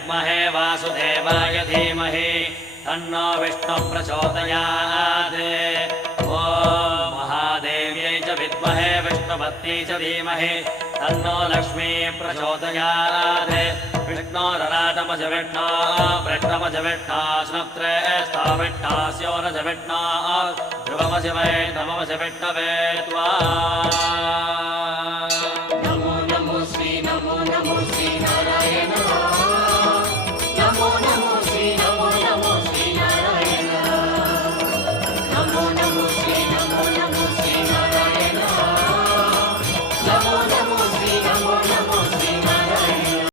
विद्महे वासुदेवाय धीमहि तन्नो विष्णुः प्रचोदयात् ॐ महादेव्यै च विद्महे विष्णुपत्न्यै च धीमहि तन्नो लक्ष्मी प्रचोदयात् विष्णोरराटमज विष्णो वृष्णमज विष्णो स्नप्त्रे स्थाविष्णास्योरज विष्णो ध्रुवमज वै नममज विष्णवे त्वा नमो नमो श्री